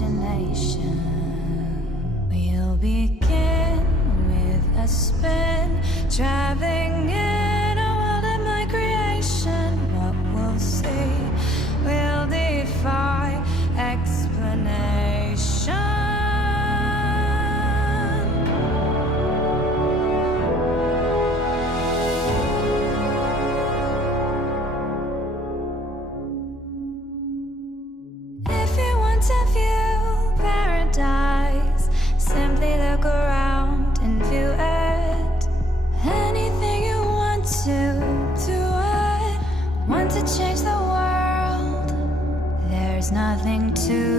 imagination. We'll begin with a spin, traveling in a world of my creation. What we'll see will defy explanation. If you want to view paradise, simply look around and view it. Anything you want to do it. Want to change the world? There's nothing to